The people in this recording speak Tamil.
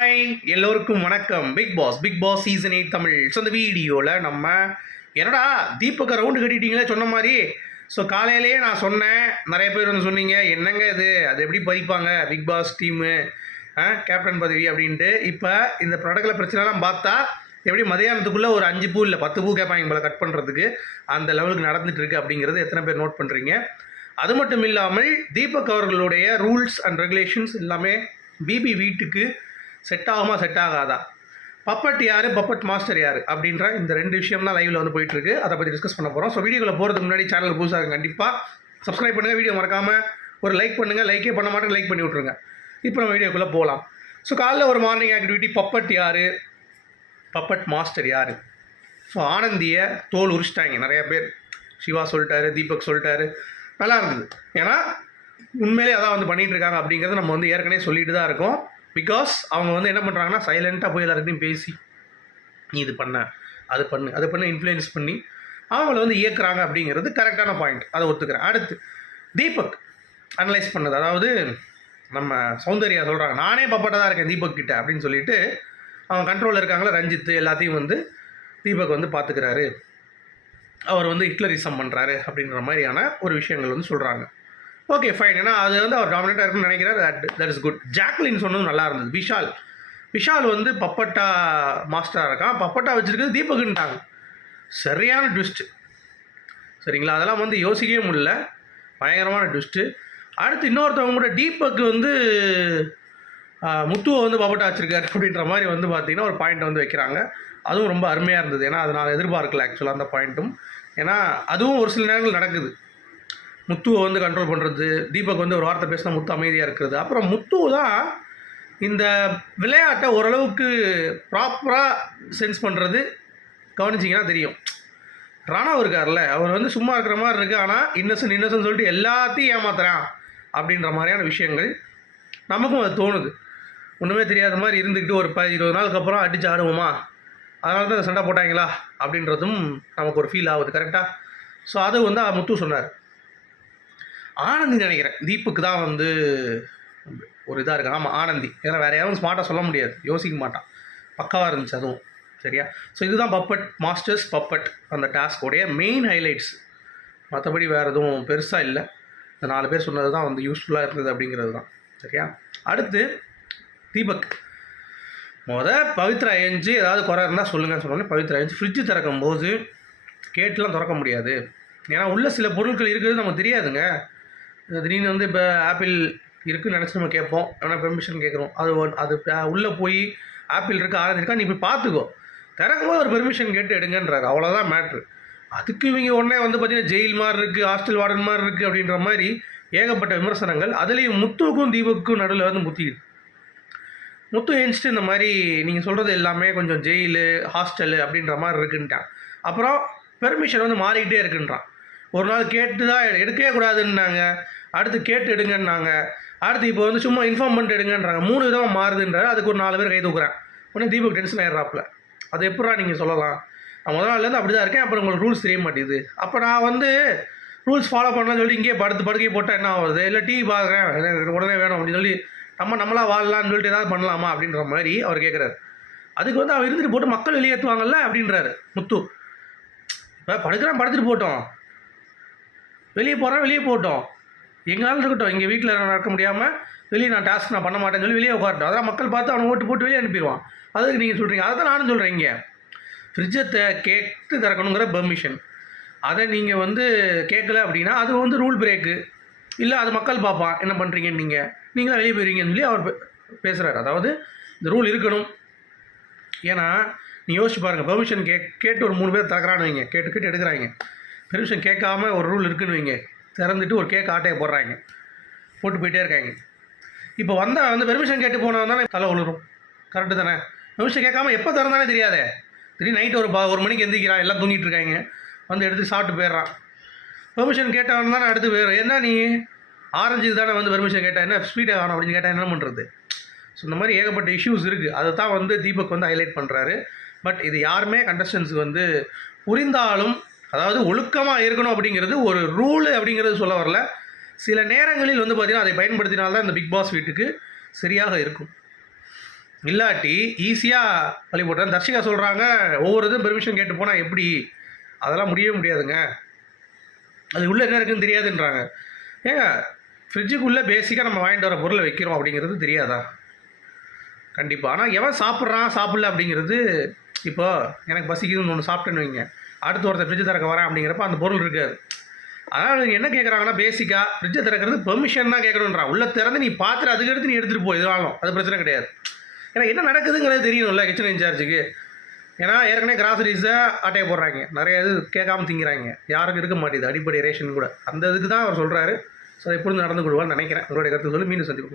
ஹாய் எல்லோருக்கும் வணக்கம். Big boss big boss season eight Tamil. So இந்த வீடியோவில் நம்ம என்னடா தீபக்கை ரவுண்டு கட்டிட்டீங்களே சொன்ன மாதிரி? ஸோ காலையிலேயே நான் சொன்னேன். நிறைய பேர் வந்து சொன்னீங்க என்னங்க இது? அது எப்படி பதிப்பாங்க? பிக் பாஸ் டீமு கேப்டன் பதவி? அப்படின்ட்டு. இப்போ இந்த ப்ராடக்டில் பிரச்சனைலாம் பார்த்தா எப்படி மதியானத்துக்குள்ளே ஒரு அஞ்சு பூ இல்லை பத்து பூ கேட்பாங்க போல கட் பண்ணுறதுக்கு அந்த லெவலுக்கு நடந்துட்டு இருக்கு அப்படிங்கிறது எத்தனை பேர் நோட் பண்ணுறீங்க அது மட்டும் இல்லாமல் தீபக் அவர்களுடைய ரூல்ஸ் அண்ட் ரெகுலேஷன்ஸ் எல்லாமே பிபி வீட்டுக்கு செட் ஆகுமா செட் ஆகாதா? பப்பட் யார் பப்பட் மாஸ்டர் யார்? அப்படின்ற இந்த ரெண்டு விஷயம் தான் லைவில் வந்து போயிட்டுருக்கு. அதை பற்றி டிஸ்கஸ் பண்ண போகிறோம் ஸோ வீடியோக்குள்ள போகிறதுக்கு முன்னாடி சேனல் புதுசாக இருக்கும் கண்டிப்பாக சப்ஸ்கிரைப் பண்ணுங்கள் வீடியோ மறக்காமல் ஒரு லைக் பண்ணுங்கள் லைக்கே பண்ண மாட்டேங்க லைக் பண்ணி விட்ருங்க இப்போ நம்ம வீடியோக்குள்ளே போகலாம் ஸோ காலைல ஒரு மார்னிங் ஆக்டிவிட்டி பப்பட் யார்? பப்பட் மாஸ்டர் யார்? ஸோ ஆனந்தியை தோல் உரிச்சிட்டாங்க நிறைய பேர். சிவா சொல்லிட்டாரு தீபக் சொல்லிட்டாரு. நல்லா இருந்தது. ஏன்னா உண்மையிலே அதான் வந்து பண்ணிகிட்டு இருக்காங்க அப்படிங்கிறத நம்ம வந்து ஏற்கனவே சொல்லிட்டு தான் இருக்கோம். பிகாஸ் அவங்க வந்து என்ன பண்ணுறாங்கன்னா சைலண்ட்டாக போய் எல்லாருக்கிட்டையும் பேசி நீ இது பண்ண அது பண்ணு அது பண்ண இன்ஃப்ளூயன்ஸ் பண்ணி அவங்கள வந்து இயக்குறாங்க அப்படிங்கிறது கரெக்டான பாயிண்ட் அதை ஒத்துக்கிறேன். அடுத்து தீபக் அனலைஸ் பண்ணது. அதாவது நம்ம சௌந்தர்யா சொல்கிறாங்க நானே பப்பட்டா தான் இருக்கேன் தீபக் கிட்ட அப்படின்னு சொல்லிட்டு அவங்க கண்ட்ரோலில் இருக்காங்களா ரஞ்சித் எல்லாத்தையும் வந்து தீபக் வந்து பார்த்துக்கிறாரு அவர் வந்து ஹிட்லரிசம் பண்ணுறாரு அப்படின்ற மாதிரியான ஒரு விஷயங்கள் வந்து சொல்கிறாங்க ஓகே ஃபைன் ஏன்னா அது வந்து அவர் டாமினேட்டாக இருக்குன்னு நினைக்கிறார். That that is good Jacqueline சொன்னதும் நல்லா இருந்தது. விஷால். விஷால் வந்து பப்பட்டா மாஸ்டராக இருக்கான். பப்பட்டா வச்சுருக்கிறது தீபக்குன்ட்டாங்க. சரியான ட்விஸ்ட்டு சரிங்களா? அதெல்லாம் வந்து யோசிக்கவே முடியல. பயங்கரமான ட்விஸ்ட்டு அடுத்து இன்னொருத்தவங்க கூட தீபக் வந்து முத்துவை வந்து பப்பட்டா வச்சுருக்காரு அப்படின்ற மாதிரி வந்து பார்த்தீங்கன்னா ஒரு பாயிண்ட் வந்து வைக்கிறாங்க. அதுவும் ரொம்ப அருமையாக இருந்தது. ஏன்னா அது நான் எதிர்பார்க்கல ஆக்சுவலாக அந்த பாயிண்ட்டும் ஏன்னா அதுவும் ஒரு சில நேரங்கள் நடக்குது. முத்துவை வந்து கண்ட்ரோல் பண்ணுறது தீபக் வந்து ஒரு வார்த்தை பேசினா முத்து அமைதியாக இருக்கிறது. அப்புறம் முத்து தான் இந்த விளையாட்டை ஓரளவுக்கு ப்ராப்பராக சென்ஸ் பண்ணுறது கவனிச்சிங்கன்னா தெரியும். ராணாவ் இருக்கார்ல அவர் வந்து சும்மா இருக்கிற மாதிரி இருக்குது ஆனால் இன்னசென்ட் இன்னசென்ட் சொல்லிட்டு எல்லாத்தையும் ஏமாத்துறான் அப்படின்ற மாதிரியான விஷயங்கள் நமக்கும் அது தோணுது. ஒன்றுமே தெரியாத மாதிரி இருந்துக்கிட்டு ஒரு ப இருபது நாளுக்கு அப்புறம் அடிச்சு ஆடுவோமா? அதனால தான் சண்டை போட்டாங்களா? அப்படின்றதும் நமக்கு ஒரு ஃபீல் ஆகுது கரெக்டாக ஸோ அது வந்து முத்து சொன்னார். ஆனந்தி நினைக்கிறேன். தீப்புக்கு தான் வந்து ஒரு இதாக இருக்குது ஆமாம் ஆனந்தி. ஏன்னா வேறு யாரும் ஸ்மார்ட்டாக சொல்ல முடியாது. யோசிக்க மாட்டான். பக்காவாக இருந்துச்சு அதுவும். சரியா? ஸோ இதுதான் பப்பட் மாஸ்டர்ஸ் பப்பட் அந்த டாஸ்கோடைய மெயின் ஹைலைட்ஸ் மற்றபடி வேறு எதுவும் பெருசாக இல்லை. இந்த நாலு பேர் சொன்னது தான் வந்து யூஸ்ஃபுல்லாக இருந்தது அப்படிங்கிறது தான். சரியா? அடுத்து தீபக். முத பவித்ரா ஏஞ்சி ஏதாவது குறை இருந்தால் சொல்லுங்கன்னு சொன்னோன்னே பவித்ரா ஏஞ்சி ஃப்ரிட்ஜு திறக்கும் போது கேட்லாம் திறக்க முடியாது. ஏன்னா உள்ள சில பொருட்கள் இருக்கிறது நமக்கு தெரியாதுங்க. திடீர்னு வந்து இப்போ ஆப்பிள் இருக்குன்னு நினச்சி நம்ம கேட்போம். ஆனால் பெர்மிஷன் கேட்குறோம். அது ஒன்- அது உள்ளே போய் ஆப்பிள் இருக்கா ஆரஞ்சு இருக்கா? நீ போய் பார்த்துக்கோ. திறக்கும்போது ஒரு பெர்மிஷன் கேட்டு எடுங்கன்றாரு அவ்வளோதான் மேட்ரு அதுக்கு இவங்க உடனே வந்து பார்த்தீங்கன்னா ஜெயில் மாதிரி இருக்குது ஹாஸ்டல் வார்டன் மாதிரி இருக்குது அப்படின்ற மாதிரி ஏகப்பட்ட விமர்சனங்கள். அதுலேயும் முத்துவுக்கும் தீபுக்கும் நடுவில் வந்து முத்திக்கிது முத்து ஏஞ்சிட்டு இந்த மாதிரி நீங்கள் சொல்கிறது எல்லாமே கொஞ்சம் ஜெயிலு ஹாஸ்டலு அப்படின்ற மாதிரி இருக்குன்ட்டான். அப்புறம் பெர்மிஷன் வந்து மாறிக்கிட்டே இருக்குன்றான். ஒரு நாள் கேட்டு தான் எடுக்கவே கூடாதுன்னாங்க. அடுத்து கேட்டு எடுங்கன்னாங்க. அடுத்து இப்போ வந்து சும்மா இன்ஃபார்ம் பண்ணிட்டு எடுங்கன்றாங்க. மூணு விதமாக மாறுதுன்றாரு. அதுக்கு ஒரு நாலு பேர் கை தூக்குறேன். உடனே தீபக் டென்ஷன் ஆயிடுறாப்புல. அது எப்படா நீங்கள் சொல்லலாம்? நான் முதல் நாள்லேருந்து அப்படி தான் இருக்கேன். அப்புறம் உங்களுக்கு ரூல்ஸ் தெரிய மாட்டேங்குது. அப்போ நான் வந்து ரூல்ஸ் ஃபாலோ பண்ணலாம்னு சொல்லி இங்கேயே படுத்து படுக்கை போட்டால் என்ன ஆகுது இல்லை டிவி பார்க்குறேன். உடனே வேணும் அப்படின்னு சொல்லி நம்ம நம்மளாக வாழலாம்னு சொல்லிட்டு ஏதாவது பண்ணலாமா அப்படின்ற மாதிரி அவர் கேட்குறாரு அதுக்கு வந்து அவர் இருந்துட்டு போட்டு மக்கள் வெளியேற்றுவாங்கல்ல அப்படின்றாரு முத்து. இப்போ படுக்கிறான் படுத்துட்டு போட்டோம். வெளியே போகிறான் வெளியே போட்டோம் எங்களாலும் இருக்கட்டும் எங்கள் வீட்டில் நடக்க முடியாமல் வெளியே நான் டாஸ்க் நான் பண்ண மாட்டேன்னு சொல்லி வெளியே உட்காரட்டும். அதெல்லாம் மக்கள் பார்த்து அவனை ஓட்டு போட்டு வெளியே அனுப்பிடுவான். அதுக்கு நீங்கள் சொல்கிறீங்க அதை தான் நானும் சொல்கிறேன் இங்கே. ஃப்ரிட்ஜை கேட்டு திறக்கணுங்கிற பெர்மிஷன் அதை நீங்கள் வந்து கேட்கல அப்படின்னா அது வந்து ரூல் பிரேக்கு இல்லை அது மக்கள் பார்ப்பான் என்ன பண்ணுறீங்கன்னு நீங்கள் நீங்களா வெளியே போயிருவீங்கன்னு சொல்லி அவர் பேசுகிறார் அதாவது இந்த ரூல் இருக்கணும். ஏன்னா நீ யோசிச்சு பாருங்கள் பெர்மிஷன் கே கேட்டு ஒரு மூணு பேர் திறக்கிறான்னு வைங்க. கேட்டு கேட்டு எடுக்கிறாங்க. பெர்மிஷன் கேட்காம ஒரு ரூல் இருக்குன்னு வைங்க. திறந்துட்டு ஒரு கேக் ஆட்டையை போடுறாங்க. போட்டு போயிட்டே இருக்காங்க. இப்போ வந்தால் வந்து பெர்மிஷன் கேட்டு போனவன் தானே தலை உழுரும். கரெக்டு தானே? பெர்மிஷன் கேட்காம எப்போ திறந்தானே தெரியாதே. திடீர்னு நைட்டு ஒரு ப ஒரு மணிக்கு எந்திரிக்கிறான். எல்லாம் தூங்கிட்டு இருக்காங்க. வந்து எடுத்து சாப்பிட்டு போயிடுறான். பெர்மிஷன் கேட்டவன் தானே அடுத்து போயிடும் என்ன நீ? ஆரஞ்சு தானே வந்து பெர்மிஷன் கேட்டால் என்ன? ஸ்வீட்டாக காணும் அப்படின்னு கேட்டால் என்ன பண்ணுறது ஸோ இந்த மாதிரி ஏகப்பட்ட இஷ்யூஸ் இருக்குது அதை தான் வந்து தீபக் வந்து ஹைலைட் பண்ணுறாரு பட் இது யாருமே கண்டஸ்டன்ஸுக்கு வந்து புரிந்தாலும் அதாவது ஒழுக்கமாக இருக்கணும் அப்படிங்கிறது ஒரு ரூலு அப்படிங்கிறது சொல்ல வரல. சில நேரங்களில் வந்து பார்த்திங்கன்னா அதை பயன்படுத்தினால்தான் இந்த பிக் பாஸ் வீட்டுக்கு சரியாக இருக்கும். இல்லாட்டி ஈஸியாக வழிபடுறேன் தர்ஷிகா சொல்கிறாங்க ஒவ்வொரு இதுவும் பெர்மிஷன் கேட்டு போனால் எப்படி? அதெல்லாம் முடியவே முடியாதுங்க. அது உள்ளே என்ன இருக்குன்னு தெரியாதுன்றாங்க. ஏங்க ஃப்ரிட்ஜுக்குள்ளே பேசிக்காக நம்ம வாங்கிட்டு வர பொருளை வைக்கிறோம் அப்படிங்கிறது தெரியாதா? கண்டிப்பாக ஆனால் எவன் சாப்பிட்றான் சாப்பிடல அப்படிங்கிறது இப்போ எனக்கு பசிக்குதுன்னு ஒன்று சாப்பிட்டேன்னு வைங்க. அடுத்து ஒருத்தர் ஃப்ரிட்ஜ் திறக்க வரேன் அப்படிங்கிறப்ப அந்த பொருள் இருக்காது. அதனால் நீங்கள் என்ன கேட்குறாங்கன்னா பேசிக்காக ஃப்ரிட்ஜை திறக்கிறது பெர்மிஷன் தான் கேட்கணுன்றான் உள்ளே திறந்து நீ பார்த்துட்டு அதுக்கு எடுத்து நீ எடுத்துகிட்டு போய் இதனாலும் அது பிரச்சனை கிடையாது. ஏன்னா என்ன நடக்குதுங்கிறது தெரியணும்ல கிச்சன் இன்சார்ஜுக்கு. ஏன்னா ஏற்கனவே கிராசரிஸை அட்டையை போடுறாங்க. நிறைய இது கேட்காம திங்கிறாங்க. யாருக்கும் இருக்க மாட்டேது அடிப்படை ரேஷன் கூட. அந்த இதுக்கு தான் அவர் சொல்கிறாரு ஸோ எப்படி நடந்து கொள்வான்னு நினைக்கிறேன். உங்களுடைய கருத்து சொல்லி மீண்டும் சந்திப்பு